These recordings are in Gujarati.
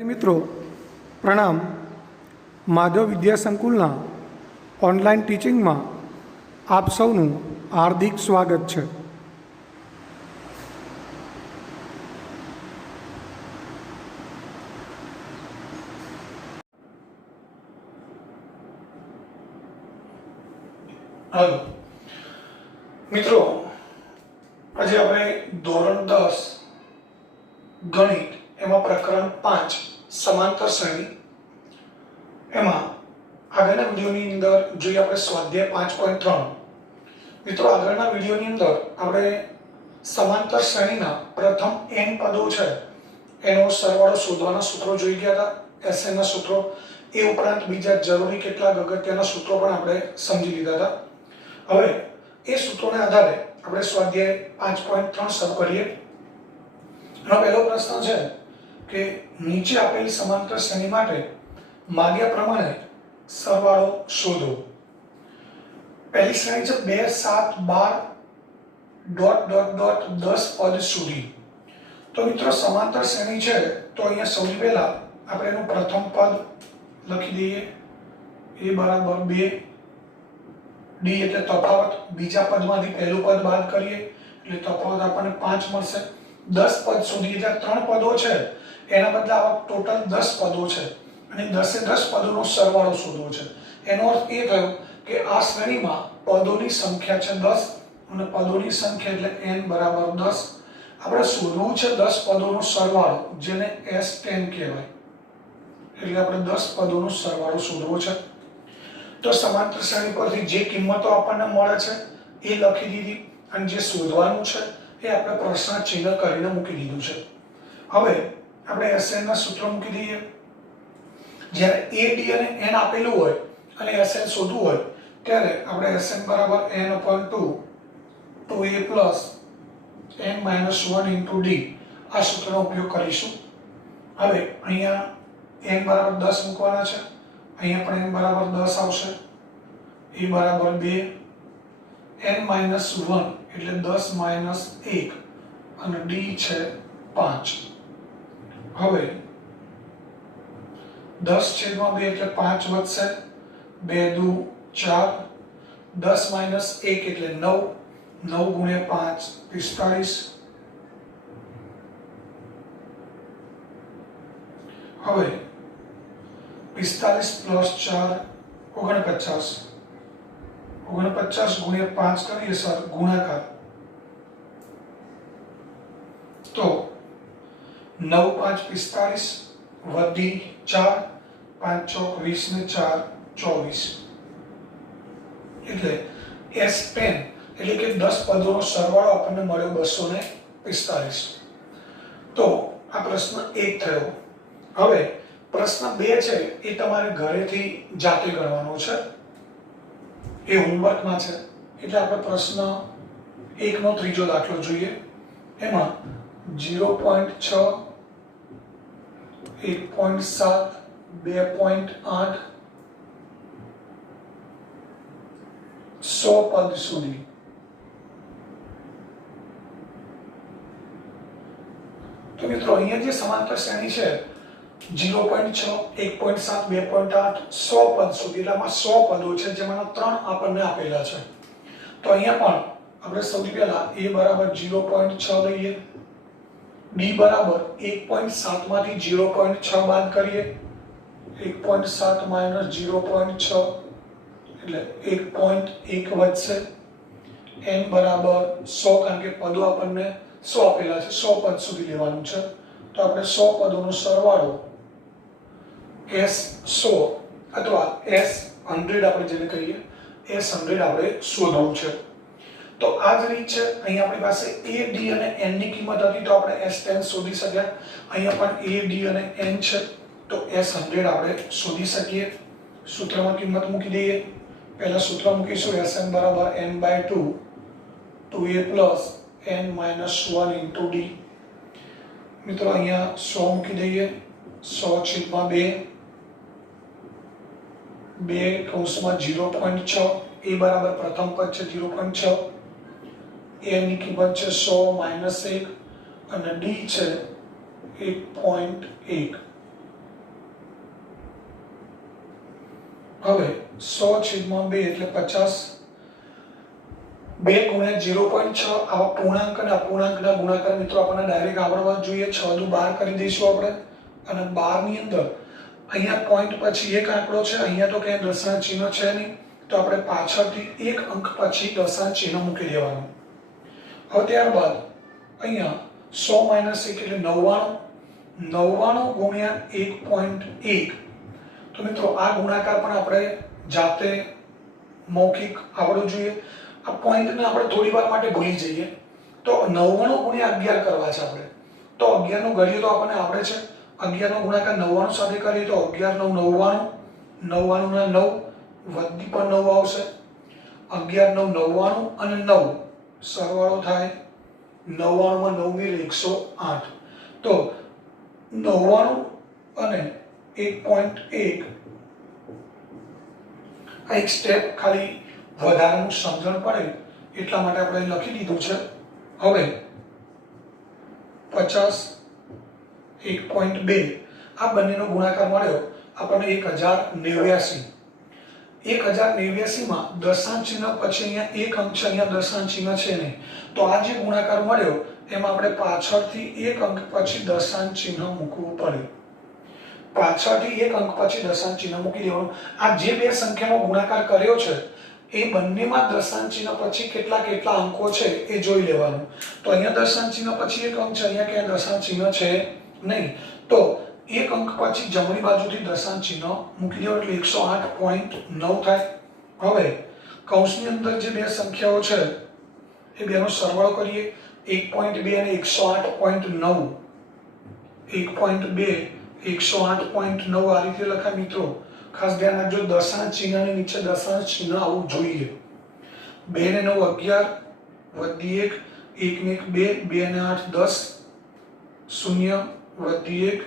मित्रों प्रणाम। माधव विद्या संकुलना ऑनलाइन टीचिंग में आप सौनु हार्दिक स्वागत है। हेलो मित्रों, आज આપણે ધોરણ 10 ગણિત એમાં પ્રકરણ 5 સમાંતર શ્રેણી એમાં આગળના વિડિયોની અંદર જોઈએ આપણે સ્વાધ્યાય 5.3। મિત્રો આગળના વિડિયોની અંદર આપણે સમાંતર શ્રેણીના પ્રથમ n પદો છે એનો સરવાળો શોધવાના સૂત્રો જોઈ ગયા હતા, SN ના સૂત્રો। એ ઉપરાંત બીજા જરૂરી કેટલાક અગત્યના સૂત્રો પણ આપણે સમજી લીધા હતા। હવે એ સૂત્રોને આધારે આપણે સ્વાધ્યાય 5.3 શરૂ કરીએ। એનો પહેલો પ્રશ્ન છે કે નીચે આપેલી સમાંતર શ્રેણી માટે માગ્યા પ્રમાણે સરવાળો શોધો। પહેલી શ્રેણી છે 2 7 12 ડોટ ડોટ ડોટ 10 પદ સુધી। તો મિત્રો સમાંતર શ્રેણી છે તો અહીંયા સૌથી પહેલા આપણે એનું પ્રથમ પદ લખી દઈએ, a બરાબર 2, d એટલે તફાવત, બીજા પદમાંથી પહેલું પદ બાદ કરીએ એટલે તફાવત આપણને 5 મળશે। 10 પદ સુધી જે ત્રણ પદો છે એના બદલે આવા ટોટલ 10 પદો છે અને 10 એ 10 પદોનો સરવાળો શોધવો છે। એનો અર્થ એ થયો કે આ શ્રેણીમાં પદોની સંખ્યા છે 10 અને પદોની સંખ્યા એટલે n બરાબર 10। આપણે શોધવું છે 10 પદોનો સરવાળો, જેને S10 કહેવાય। એટલે આપણે 10 પદોનો સરવાળો શોધવો છે। તો સમાંતર શ્રેણી પરથી જે કિંમતો આપણને મળે છે એ લખી દીધી અને જે શોધવાનું છે એ આપણે પ્રશ્ન ચિહ્ન કરીને મૂકી દીધું છે। હવે આપણે SN ના સૂત્ર મૂકી દઈએ। જ્યારે a d અને n આપેલું હોય અને SN શોધવું હોય ત્યારે આપણે SN બરાબર n/2 2a plus n minus 1 into d આ સૂત્રનો ઉપયોગ કરીશું। હવે અહીંયા n બરાબર 10 મૂકવાના છે, અહીંયા પણ n બરાબર 10 આવશે, a બરાબર 2, n minus 1 એટલે 10 minus 1 અને d છે 5। હવે 10/2 એટલે 5 વધશે, 2 દુ 4, 10 minus 1 એટલે 9, 9 ગુણ્યા 5 45। હવે 45 plus 4 49, 49 ગુણ્યા 5 કરીએ સર ગુણાકાર, તો 9 5 45 વધી 4, 5 ચોક 20 ને 4 24 એટલે S10 એટલે કે 10 પદોનો સરવાળો આપણને મળ્યો 245। તો આ પ્રશ્ન 1 થયો। હવે પ્રશ્ન 2 છે એ તમારે ઘરેથી જાતે ગણવાનો છે, એ હોમવર્કમાં છે। એટલે આપણે પ્રશ્ન 1 નો ત્રીજો દાખલો જોઈએ। એમાં 0.6 1.7 2.8 100 પદ સુધી। તો મિત્રો અહીંયા જે સમાંતર શ્રેણી છે 0.6 1.7 2.8 100 પદ સુધી, એટલે આમાં 100 પદો છે જેમાંના 3 આપણને આપેલા છે। તો અહીંયા પણ આપણે સૌથી પહેલા a બરાબર 0.6 લઈએ, d બરાબર 1.7 માંથી 0.6 બાદ કરીએ, 1.7 minus 0.6 એટલે 1.1 વધશે, n બરાબર 100 કારણ કે પદો આપણને 100 આપેલા છે, 100 પદ સુધી લેવાનું છે। તો આપણે 100 પદોનો સરવાળો S100 અથવા S100 આપણે જેને કહીએ S100 આપણે શોધવું છે। તો આ જ રીત છે। અહીં આપણી પાસે a d અને n ની કિંમત હતી તો આપણે S10 શોધી શક્યા। અહીંયા પણ a d અને n છે તો S100 આપણે શોધી શકીએ। સૂત્રમાં કિંમત મૂકી દઈએ। પહેલા સૂત્ર મૂકીશું Sn બરાબર n/2 2a plus n minus 1 into d। મિત્રો અહીંયા 100 મૂકી દઈએ, 100/2, 2 કૌંસમાં 0.6, a બરાબર પ્રથમ પદ છે 0.6, a ની કિંમત છે 100 - 1 અને d છે 1.1। હવે 100/2 એટલે 50. 2 ગુણ્યા 0.6 આવા પૂર્ણાંક અને અપૂર્ણાંકના ગુણાકાર મિત્રો આપણને ડાયરેક્ટ આવડવા જોઈએ. 6 દુ 12 કરી દઈશું આપણે. અને 12 ની અંદર અહીંયા પોઈન્ટ પછી એક આંકડો છે, અહીંયા તો ક્યાંય દશાંશ ચિહ્ન છે નહીં, તો આપણે પાછળથી એક અંક પછી દશાંશ ચિહ્ન મૂકી દેવાનું. હવે ત્યારબાદ અહીંયા 100 - 1 એટલે 99. 99 ગુણ્યા 1.1. તો મિત્રો આ ગુણાકાર પણ આપણે જાતે મૌખિક આવડવું જોઈએ. આ પોઈન્ટને આપણે થોડી વાર માટે ભૂલી જઈએ. તો 99 ગુણ્યા 11 કરવા છે આપણે. તો 11 નો ઘડીએ તો આપણને આવડે છે. 11 નો ગુણાકાર 99 સાથે કરીએ તો 11 × 9 = 99 ના 9 વધી પણ 9 આવશે. 11 × 9 = 99 અને 9 સરવાળો થાય 99 માં 9 મિલ 108. તો 99 અને 1.1 આ એક સ્ટેપ ખાલી વધારાનું સમજણ પડે એટલા માટે આપણે લખી દીધું છે. હવે 50 1.2 આ બંનેનો ગુણાકાર મળ્યો આપણને 1089. 1089 માં દશાંશ ચિહ્ન પછી અહીંયા એક અંક છે, અહીંયા દશાંશ ચિહ્ન છે નહીં, તો આ જે ગુણાકાર મળ્યો એમાં આપણે પાછળથી એક અંક પછી દશાંશ ચિહ્ન મૂકવું પડે. પાછળથી એક અંક પછી દશાંશ ચિહ્ન મૂકી દેવાનું. આ જે બે સંખ્યાનો ગુણાકાર કર્યો છે એ બંનેમાં દશાંશ ચિહ્ન પછી કેટલા કેટલા અંકો છે એ જોઈ લેવાનું. તો અહીંયા દશાંશ ચિહ્ન પછી એક અંક છે, અહીંયા ક્યાંય દશાંશ ચિહ્ન છે નહીં, તો એક અંક પછી જમણી બાજુથી દશાંશ ચિહ્ન મૂકી દેવાનું એટલે 108.9 થાય. હવે કૌંસની અંદર જે બે સંખ્યાઓ છે એ બેનો સરવાળો કરીએ. 1.2 અને 108.9. 1.2 108.9 આ રીતે લખાય મિત્રો. ખાસ ધ્યાન રાખજો, દશાંશ ચિહ્નની નીચે દશાંશ ચિહ્ન આવવું જોઈએ. 2 ને 9 11 વધી 1 1 ને 1 2 2 ને 8 10 0 વધી 1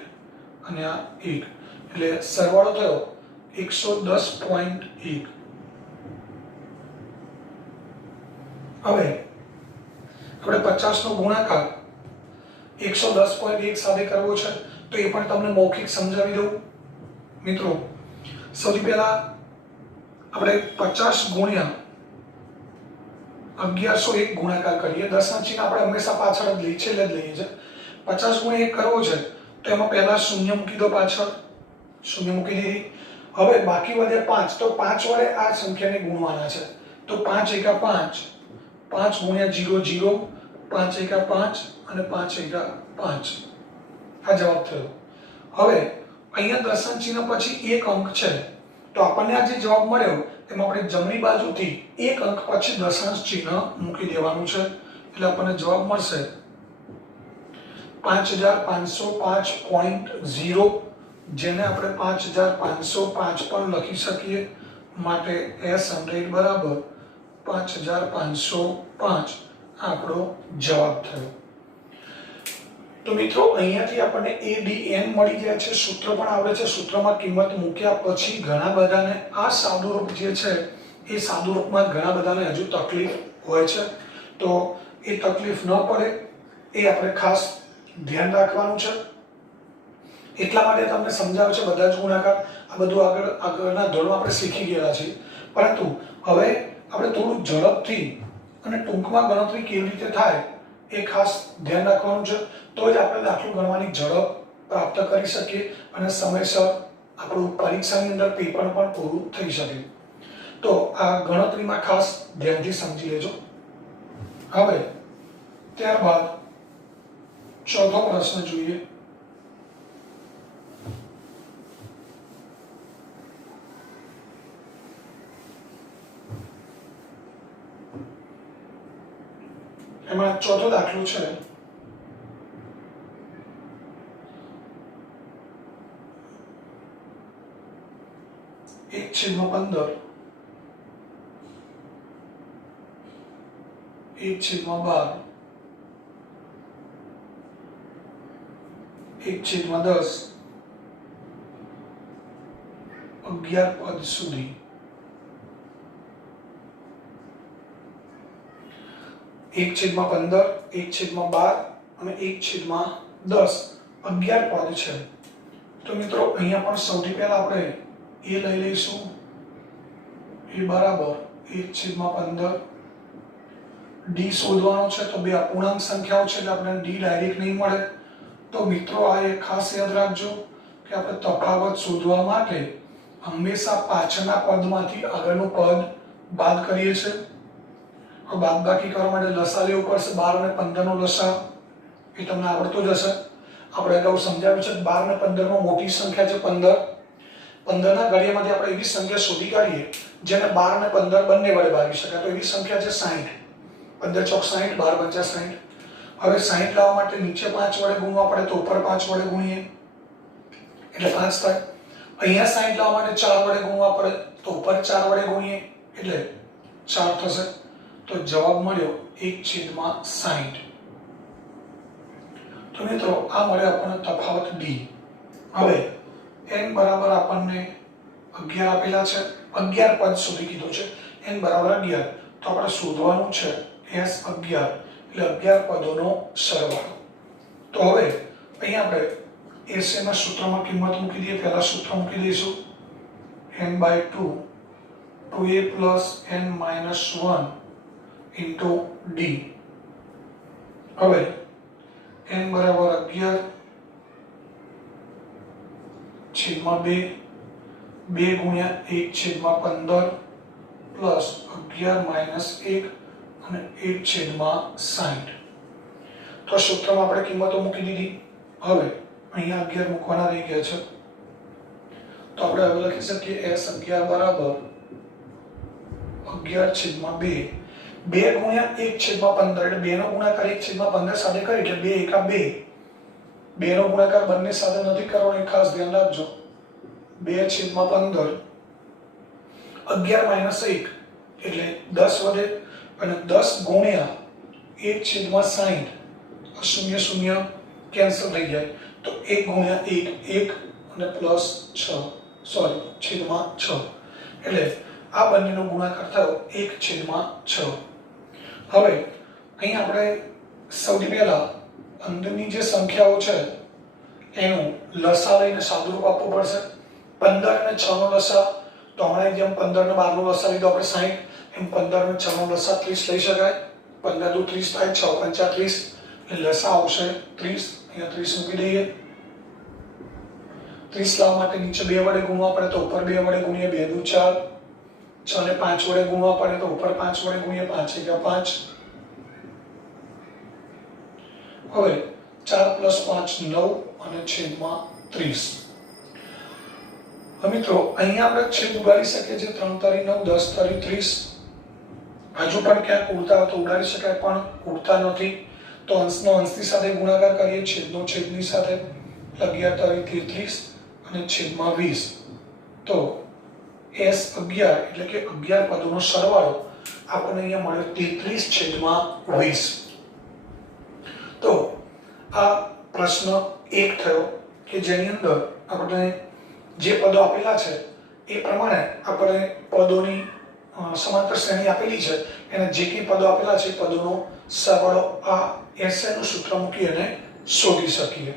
અને આ 1 એટલે સરવાળો થયો 110.1. હવે આપણે 50 નો ગુણાકાર 110.1 સાથે કરવો છે તો એ પણ તમને મૌખિક સમજાવી દઉં મિત્રો. સૌથી પહેલા આપણે 50 ગુણ્યા 1101 ગુણાકાર કરીએ. દશાંશ ચિહ્ન આપણે હંમેશા પાછળ જ લઈએ, છેલ્લે જ લઈએ છીએ. 50 ગુણ્યા 1 કરવો છે તો એમાં પહેલા શૂન્ય મૂકી દો, પાછળ શૂન્ય મૂકી દીધી. હવે બાકી વધે 5, તો 5 વડે આ સંખ્યાને ગુણવાના છે. તો 5 એકા 5, 5 ગુણ્યા 0 0, 5 એકા 5 અને 5 એકા 5. આ જવાબ થયો. હવે અહીંયા દશાંશ ચિહ્ન પછી એક અંક છે, તો આપણને આ જે જવાબ મળ્યો એમાં આપણે જમણી બાજુથી એક અંક પછી દશાંશ ચિહ્ન મૂકી દેવાનું છે એટલે આપણને જવાબ મળશે 5505.0, જેને આપણે 5505 પણ લખી શકીએ. માટે S100 બરાબર 5505 આપણો જવાબ થયો. તો મિત્રો અહીંયાથી આપણને ADN મળી ગયા છે, સૂત્ર પણ આવડે છે. સૂત્રમાં કિંમત મૂક્યા પછી ઘણા બધાને આ સાદુરૂપ જે છે એ સાદુરૂપમાં ઘણા બધાને હજુ તકલીફ હોય છે, તો એ તકલીફ ન પડે એ આપણે ખાસ ધ્યાન રાખવાનું છે. એટલા માટે તમને સમજાવે છે બધા જ ગુણાકાર. આ બધું આગળના ધોરણમાં આપણે શીખી ગયેલા છીએ, પરંતુ હવે આપણે થોડું ઝડપથી અને ટૂંકમાં ગણતરી કેવી રીતે થાય એ ખાસ ધ્યાન રાખવાનું છે. તો જ આપણે દાખલો ગણવાની ઝડપ પ્રાપ્ત કરી શકીએ અને સમયસર આપણું પરીક્ષાની અંદર પેપર પણ પૂરું થઈ શકે. તો આ ગણતરીમાં ખાસ ધ્યાનથી સમજી લેજો. હવે ત્યારબાદ ચોથો પ્રશ્ન જોઈએ. એમાં ચોથો દાખલો છે 1/15 1/12 1/10 11 પદ સુધી. 1/15 1/12 અને 1/10 11 પદ છે. તો મિત્રો અહીંયા પણ સૌથી પહેલા આપણે એ લઈ લઈશું એ બરાબર 1/15 ડી શોધવાનો છે તો બે અપૂર્ણાંક સંખ્યાઓ છે એટલે આપણે ડી ડાયરેક્ટ નહીં મળે. તો મિત્રો આ એક ખાસ યાદ રાખજો કે આપણે તફાવત શોધવા માટે હંમેશા પાછળના પદમાંથી આગળનું પદ બાદ કરીએ છીએ. હવે બાદબાકી કરવા માટે લસા લેવું પડશે. 12 અને 15 નો લસા એ તમને આવડતો જ હશે. આપણે અગાઉ સમજાવ્યું છે કે 12 અને 15 માં મોટી સંખ્યા છે 15. 15 ના ઘડિયામાંથી આપણે એવી સંખ્યા શોધી કાઢીએ જેને 12 અને 15 બંને વડે ભાગી શકાય. તો એવી સંખ્યા છે 60. 15 ચોક 60, 12 પંચા 60. હવે 60 લાવવા માટે નીચે 5 વડે ગુણવા પડે તો ઉપર 5 વડે ગુણીએ એટલે 5 થાય. અહીંયા 60 લાવવા માટે 4 વડે ગુણવા પડે તો ઉપર 4 વડે ગુણીએ એટલે 4 થશે. તો જવાબ મળ્યો 1/60. તો મિત્રો આ મળે આપણને તફાવત ડી. હવે n બરાબર આપણને 11 આપેલા છે. 11 પદ સુધી કીધું છે. n બરાબર 11 તો આપણે શોધવાનું છે s 11 એટલે 11 પદોનો સરવાળો. તો હવે અહીંયા આપણે s ના સૂત્રમાં કિંમત મૂકી દઈએ. પહેલા સૂત્ર મૂકી દઈશું n/2 2a + n - 1 into d. હવે n બરાબર 11 છેદમાં 2 2 ગુણ્યા 1/15 પ્લસ 11 માઇનસ 1 અને 1/60. તો સૂત્રમાં આપણે કિંમતો મૂકી દીધી. હવે અહીંયા 11 મૂકવાના રહી ગયા છે તો આપણે હવે લખી શકીએ s 11 બરાબર 11/2 2 ગુણ્યા 1/15 એટલે 2 નો ગુણાકાર 1/15 સાથે કરી એટલે 2 એકા 2. 2 નો ગુણાકાર બંને સાથે નથી કરવાનો એ ખાસ ધ્યાન રાખજો. 2/15 11 માઇનસ 1 એટલે 10 વધે અને 10 ગુણ્યા 1/60 શૂન્ય શૂન્ય કેન્સલ થઈ જાય તો 1 ગુણ્યા 1 1 અને પ્લસ 6 સોરી છેદમાં 6 એટલે આ બંનેનો ગુણાકાર થયો 1/6. હવે અહીં આપણે સૌથી પહેલા અંદરની જે સંખ્યાઓ છે એનું લસા લઈને સાદુરૂપ આપવું પડશે. 15 અને 6 નો લસા તો હમણાં જેમ 15 અને 12 નો લસા લીધો આપણે 60 એમ 15 અને 6 નો લસા 30 લઈ શકાય. 15 દુ 30 થાય 6 પંચા 30 એટલે લસા આવશે 30. અહીંયા 30 મૂકી દઈએ. 30 લાવવા માટે નીચે 2 વડે ગુણવા પડે તો ઉપર 2 વડે ગુણીએ 2 દુ 4. 6 ને 5 વડે ગુણવા પડે તો ઉપર 5 વડે ગુણીએ 5 એકા 5. હવે 4 + 5 9 અને છેદમાં 30. હવે મિત્રો અહીંયા આપણે છેદ ઉડાડી શકીએ છીએ 3 તારી 9 10 તારી 30. હજુ પણ ક્યાંક ઉડતા હોય તો ઉડાડી શકાય પણ ઉડતા નથી તો અંશનો અંશની સાથે ગુણાકાર કરીએ છેદનો છેદની સાથે 11 તારી 33 અને છેદમાં 20. તો s 11 એટલે કે 11 પદોનો સરવાળો આપણને અહીંયા મળ્યો 33/20. તો આ પ્રશ્ન 1 થયો કે જેની અંદર આપણે જે પદો આપેલા છે એ પ્રમાણે આપણે પદોની સમાંતર શ્રેણી આપેલી છે અને જે કંઈ પદો આપેલા છે પદોનો સરવાળો આ SN નું સૂત્ર મૂકી અને શોધી શકીએ.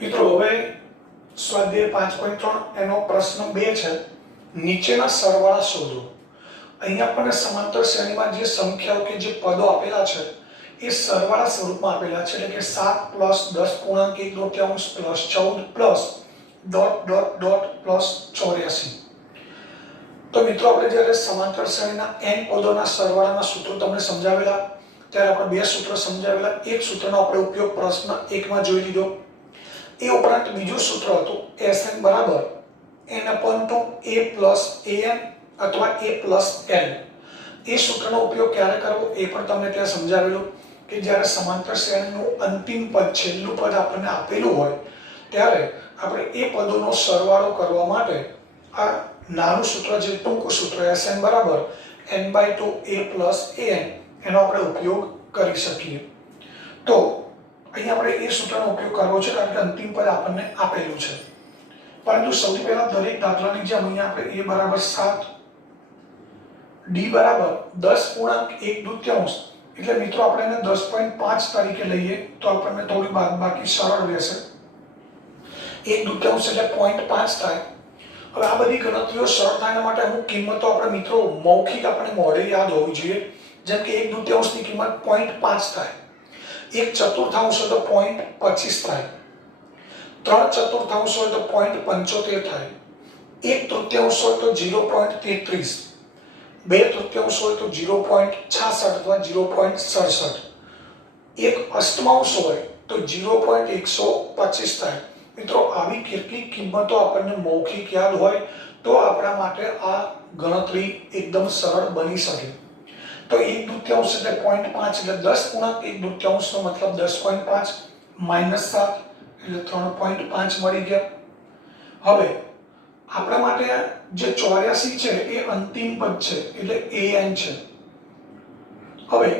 મિત્રો હવે સ્વાધ્યાય 5.3 એનો પ્રશ્ન 2 છે. નીચેના સરવાળા શોધો. અહીંયા આપણને સમાંતર શ્રેણીમાં જે સંખ્યાઓ કે જે પદો આપેલા છે એ સરવાળા સ્વરૂપમાં આપેલા છે એટલે કે 7 + 10.1/2 + 14 + ડોટ ડોટ ડોટ +84. તો મિત્રો આપણે જ્યારે સમાંતર શ્રેણીના n પદોના સરવાળાના સૂત્રો તમને સમજાવેલા ત્યારે આપણે બે સૂત્ર સમજાવેલા. એક સૂત્રનો આપણે ઉપયોગ પ્રશ્ન 1 માં જોઈ લીધો. એ ઉપરાંત બીજું સૂત્ર હતું Sn બરાબર n/2 a + an અથવા a + l. એ સૂત્રનો ઉપયોગ ક્યારે કરવો એ પણ તમને ત્યાં સમજાવેલું કે જ્યારે સમાંતર શ્રેણીનું અંતિમ પદ છેલ્લું પદ આપણને આપેલું હોય ત્યારે આપણે એ પદોનો સરવાળો કરવા માટે આ નાનું સૂત્ર જે ટૂંકું સૂત્ર Sn બરાબર n/2 a + an એનો આપણે ઉપયોગ કરી શકીએ. તો અહીં આપણે એ સૂત્રનો ઉપયોગ કરવો છે કારણ કે અંતિમ પદ આપણને આપેલું છે. પરંતુ સૌથી પહેલા દરેક દાખલાની જેમ અહીંયા આપણે a બરાબર 7 d બરાબર 10.1/2 એટલે મિત્રો આપણે એને 10.5 તરીકે લઈએ તો આપણને થોડી બાદબાકી સરળ રહેશે. 1/2 એટલે 0.5 થાય. હવે આ બધી ગણતરીઓ સરળ થાય માટે અમુક કિંમતો આપણે મિત્રો મૌખિક આપણે મોઢે યાદ હોવી જોઈએ. જેમ કે 1/2 ની કિંમત 0.5 થાય. 1/4 હોય તો 0.25 થાય. 3/4 હોય તો 0.75 થાય. 1/3 હોય તો 0.33. 2/3 હોય તો 0.66 અથવા 0.67. 1/8 હોય તો 0.125 થાય. મિત્રો આવી કેટલી કિંમતો આપણને મૌખિક યાદ હોય તો આપણા માટે આ ગણતરી એકદમ સરળ બની શકે. તો 1/2 એટલે 0.5 એટલે 10 ગુણ્યા 1/2 નો મતલબ 10.5 -7 એટલે 3.5 મળી ગયા. હવે આપણા માટે જે 84 છે એ અંતિમ પદ છે એટલે an છે. હવે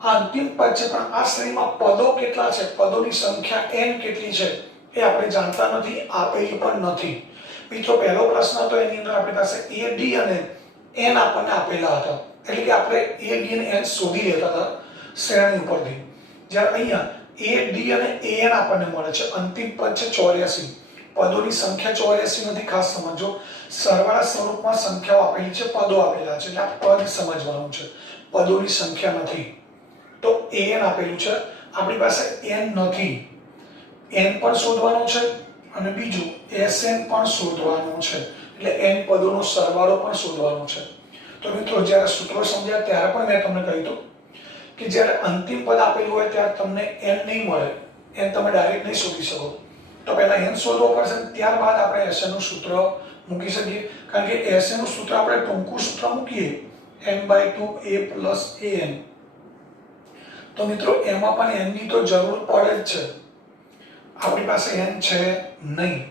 આ અંતિમ પદ છે પણ આ શ્રેણીમાં પદો કેટલા છે, પદોની સંખ્યા n કેટલી છે એ આપણે જાણતા નથી, આપેલી પણ નથી. મિત્રો પહેલો પ્રશ્ન હતો એની અંદર આપણી પાસે a d અને n આપણને આપેલા હતા, એટલે કે આપણે a d અને n શોધી લેતા હતા શ્રેણી ઉપરથી. જ્યારે અહીંયા a d અને an આપણને મળે છે. અંતિમ પદ છે 84. પદોની સંખ્યા 84 નથી, ખાસ સમજો. સરવાળા સ્વરૂપમાં સંખ્યાઓ આપેલી છે, પદો આપેલા છે, એટલે આ પદ સમજવાનું છે, પદોની સંખ્યા નથી. તો an આપેલું છે, આપણી પાસે n નથી. n પણ શોધવાનું છે અને બીજું sn પણ શોધવાનું છે, એટલે n પદોનો સરવાળો પણ શોધવાનો છે. તો મિત્રો જ્યારે સૂત્રો સમજ્યા ત્યારે પણ મેં તમને કહ્યું હતું કે જ્યારે અંતિમ પદ આપેલું હોય ત્યારે તમને n નહીં મળે, n તમે ડાયરેક્ટ નહીં શોધી શકો. તો પહેલા n શોધવો પડશે, ત્યારબાદ આપણે sn નું સૂત્ર મૂકી શકીએ. કારણ કે sn નું સૂત્ર આપણે ટૂંકું સૂત્ર મૂકીએ n/2 a + an. તો મિત્રો એમાં પણ n ની તો જરૂર પડે જ છે, આપણી પાસે n છે નહીં.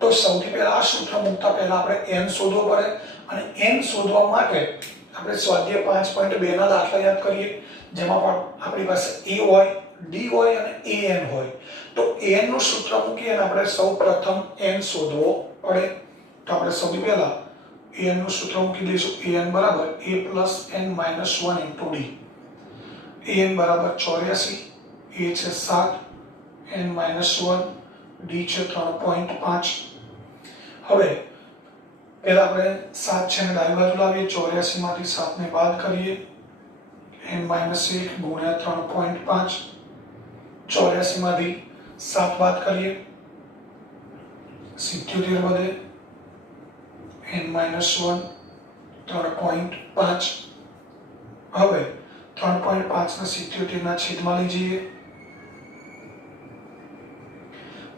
તો સૌથી પહેલા આ સૂત્ર મૂકતા પહેલા આપણે n શોધવો પડે અને n શોધવા માટે આપણે સ્વાધ્યાય 5.2 ના દાખલા યાદ કરીએ, જેમાં પણ આપણી પાસે a હોય, d હોય અને an હોય. તો an નું સૂત્ર મૂકીએ અને આપણે સૌપ્રથમ n શોધવો પડે. તો આપણે સૌથી પહેલા an નું સૂત્ર મૂકી દઈશું. an = a + n - 1 * d. an = 84, a છે 7, n - 1, d છે 3.5. હવે પહેલા આપણે 7 છે ને ડાબી બાજુ લાવીએ, 84 માંથી 7 ને બાદ કરીએ, n - 1 ગુણ્યા 3.5. 84 માંથી 7 બાદ કરીએ, 77 વધે, n - 1 3.5. હવે 3.5 ને 77 ના છેદમાં લઈ જઈએ.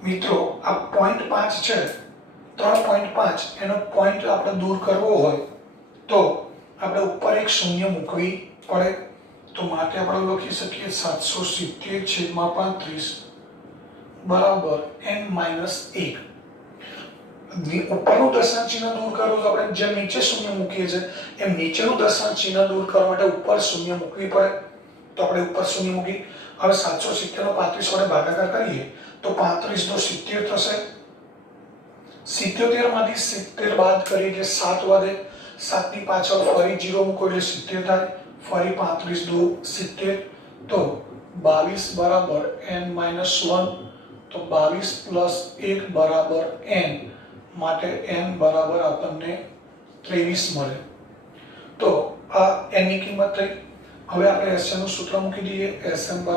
મિત્રો આ 0.5 છે, 3.5 એનો પોઈન્ટ આપણે દૂર કરવો હોય તો આપણે ઉપર એક શૂન્ય મૂકવી પડે. તો માટે આપણે લખી શકીએ 770/35 બરાબર n - 1. ઉપરનું દશાંશ ચિહ્ન દૂર કરવું તો આપણે જેમ નીચે શૂન્ય મૂકીએ છીએ એમ નીચેનું દશાંશ ચિહ્ન દૂર કરવા માટે ઉપર શૂન્ય મૂકવી પડે. તો આપણે ઉપર શૂન્ય મૂકી. હવે 770 નો 35 વડે ભાગાકાર કરીએ તો 35 નો 70 થશે. 77 માંથી 70 બાદ કરીએ એટલે 7 વધે. 7 ની પાછળ ફરી 0 મૂકો એટલે 70 થાય. ફરી 35 દુ 70. તો 22 બરાબર n - 1. તો 22 + 1 = n. માટે n બરાબર આપણને 23 મળે. તો આ n ની કિંમત થઈ. હવે આપણે sn નું સૂત્ર મૂકી દઈએ. sn =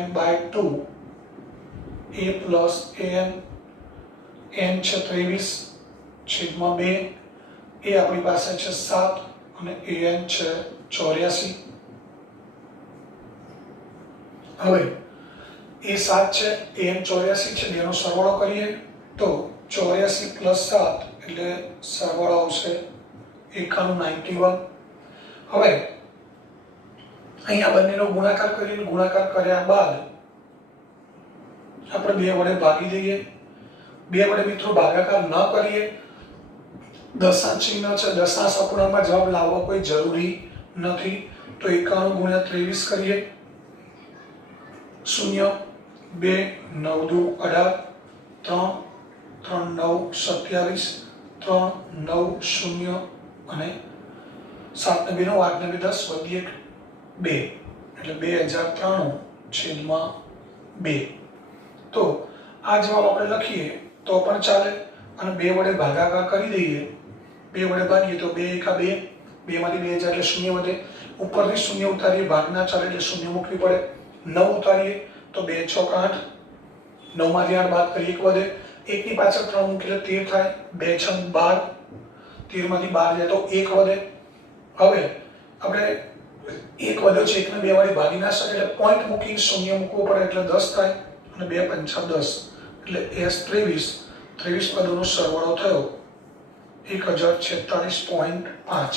n/2 a + an. n છે 23/2, એ આપણી પાસે છે 7 અને an છે 84. હવે એ 7 છે, an 84 છે, બેનો સરવાળો કરીએ તો 84 + 7 એટલે સરવાળો આવશે 91. હવે અહીંયા બંનેનો ગુણાકાર કરીને ગુણાકાર કર્યા બાદ આપણે 2 વડે ભાગી દઈએ. 2 વડે મિત્રો ભાગાકાર ન કરીએ, દશાંશ ચિહ્ન છે, દશાંશ અપૂર્ણાંકમાં જવાબ લાવવા કોઈ જરૂરી નથી. તો 91 × 23 કરીએ. 0 2 9 દુ 18, 3 3 9 27, 3 9 0 અને 7 ને 2 નો 8 ને 2 10 વધી 1 2 એટલે 2093/2. તો આ જવાબ આપણે લખીએ તો પણ ચાલે અને 2 વડે ભાગાકાર કરી દઈએ. 2 વડે ભાગીએ તો 2 એકા 2, 2 માંથી 2 જાય એટલે શૂન્ય વધે. ઉપરથી શૂન્ય ઉતારીએ, ભાગના ચાલે એટલે શૂન્ય મૂકવી પડે. 9 ઉતારીએ તો 2 છોક 8, 9 માંથી 8 બાદ કરીએ 1 વધે. 1 ની પાછળ 3 મૂકીએ એટલે 13 થાય. 2 છંગ 12, 13 માંથી 12 જાય તો 1 વધે. હવે આપણે 1 વધ્યો છે, 1 ને 2 વડે ભાગી ના શકે એટલે પોઈન્ટ મૂકી શૂન્ય મૂકવું પડે એટલે 10 થાય અને 2 પંચા 10 એટલે S23 પદોનો સરવાળો થયો 1046.5.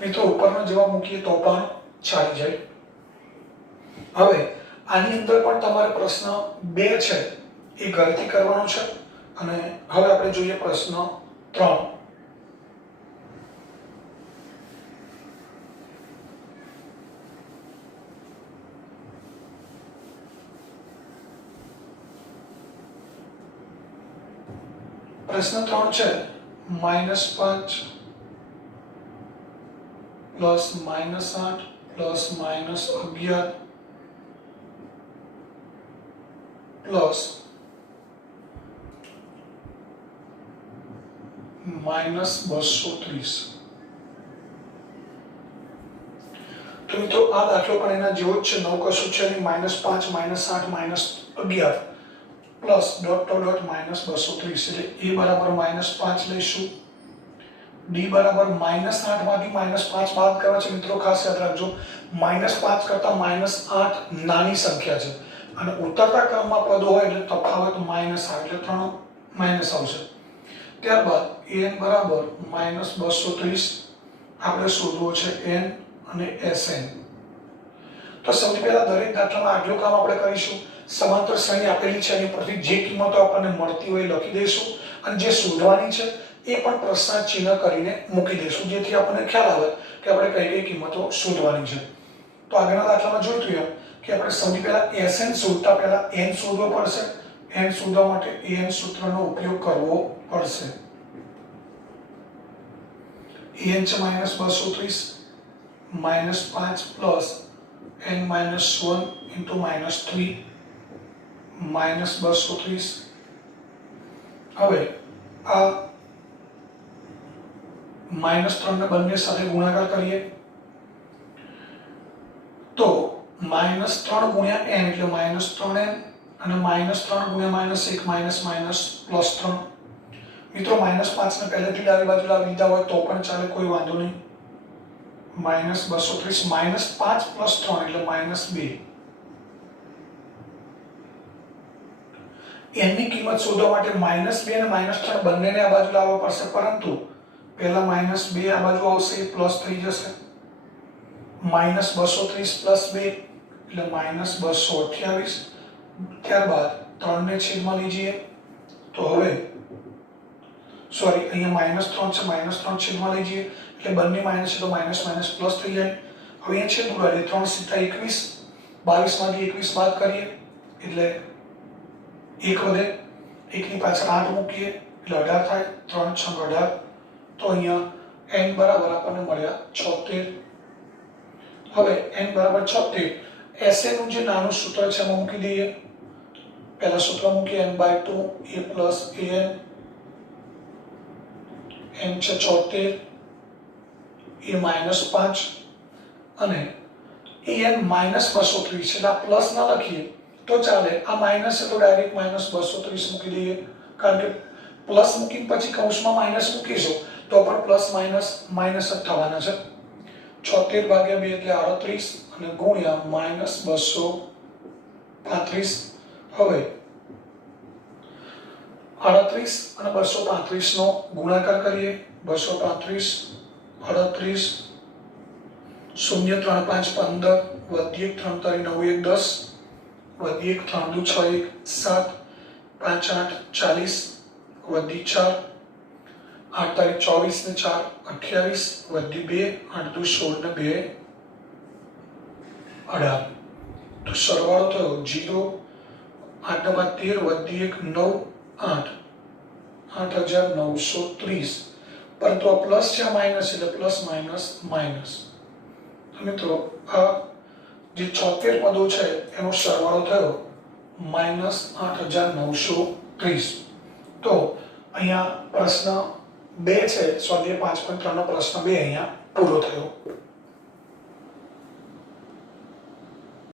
મિત્રો ઉપરનો જવાબ મૂકીએ તો પણ ચાલી જાય. હવે આની અંદર પણ તમારે પ્રશ્ન 2 છે એ ઘરથી કરવાનો છે અને હવે આપણે જોઈએ પ્રશ્ન 3. પ્રશ્ન 3 છે -5 પ્લસ -8 પ્લસ -11 પ્લસ -230. તો મિત્રો આ દાખલો પણ એના જેવો જ છે. 9 કશું છે નહીં. -5 -8 -11 પ્લસ ડોટ ટુ ડોટ -230 એટલે a બરાબર -5 લઈશું. d બરાબર -8 માંથી -5 બાદ કરવા છે. મિત્રો ખાસ યાદ રાખજો, -5 કરતા -8 નાની સંખ્યા છે અને ઉતરતા ક્રમમાં પદો હોય એટલે તફાવત -8 એટલે 3 માઈનસ આવશે. ત્યારબાદ an બરાબર -230 આપણે શોધવો છે n અને sn. તો સૌથી પહેલા દરેક દાખલામાં આગલું કામ આપણે કરીશું. સમાંતર શ્રેણી આપેલી છે એની પરથી જે કિંમતો આપણને મળતી હોય લખી દઈશું અને જે શોધવાની છે એ પણ પ્રશ્ન ચિહ્ન કરીને મૂકી દઈશું જેથી આપણને ખ્યાલ આવે કે આપણે કઈ કઈ કિંમતો શોધવાની છે. તો આગળના દાખલામાં જોઈતું એમ કે આપણે સૌથી પહેલા sn શોધતા પહેલા n શોધવો પડશે. n શોધવા માટે an સૂત્રનો ઉપયોગ કરવો પડશે. an છે -230 -5 પ્લસ n -1 into -3 -230. હવે આ -3 ને બંને સાથે ગુણાકાર કરીએ તો -3 ગુણ્યા n એટલે -3n અને -3 ગુણ્યા -1 +3. મિત્રો -5 ને પહેલેથી ડાબી બાજુ લાવી દીધા હોય તો પણ ચાલે, કોઈ વાંધો નહીં. -230 -5 + 3 એટલે -2. n ની કિંમત શોધવા માટે -2 અને -3 બંનેને આ બાજુ લાવવા પડશે, પરંતુ પહેલા -2 આ બાજુ આવશે એ પ્લસ થઈ જશે. -230 + 2 એટલે -228. ત્યારબાદ 3 ને છેદમાં લીજીએ તો હવે અહીંયા -3 છે, -3 છેદમાં લીજીએ એટલે બંને માઈનસ છે તો માઈનસ માઈનસ પ્લસ થઈ જાય. હવે અહીંયા છેદ ઉડાડીએ 3 × 21, 22 માંથી 21 બાદ કરીએ એટલે 1 વધે. 1 ની પાછળ 8 મૂકીએ એટલે 18 થાય. 3 × 6 = 18. તો અહીંયા n બરાબર આપણને મળ્યા 76. હવે n બરાબર 76. Sn નું જે નાનું સૂત્ર છે એમાં મૂકી દઈએ. પહેલા સૂત્ર મૂકીએ n/2 a + an. n છે 76, a -5 અને an -230 એટલે આ પ્લસ ના લખીએ તો ચાલે. આ માઈનસ છે તો ડાયરેક્ટ -230 મૂકી દઈએ, કારણ કે પ્લસ મૂકીને પછી કૌંસમાં માઈનસ મૂકીશું તો પણ પ્લસ માઈનસ માઈનસ જ થવાના છે. 76 ભાગ્યા 2 એટલે 38 અને ગુણ્યા -235. હવે 38 અને 235 નો ગુણાકાર કરીએ. 235 38 0 3 5 15 વધી 1 3 તારી 9 1 10 વધી 1 3 2 6 1 7 5 8 40 વધી 4 8 તારીખ 24 ને 4 28 વધી 2 8 2 16 ને 2 18. તો સરવાળો થયો 0 8 × 13 વધી 1 9 8 8930. પરંતુ આ પ્લસ છે, આ માઈનસ એટલે પ્લસ માઈનસ માઈનસ. તો મિત્રો આ જે 76 પદો છે એનો સરવાળો થયો -8,930. તો અહીંયા પ્રશ્ન 2 છે, સ્વાધ્યાય 5.3 નો પ્રશ્ન 2 અહીંયા પૂરો થયો.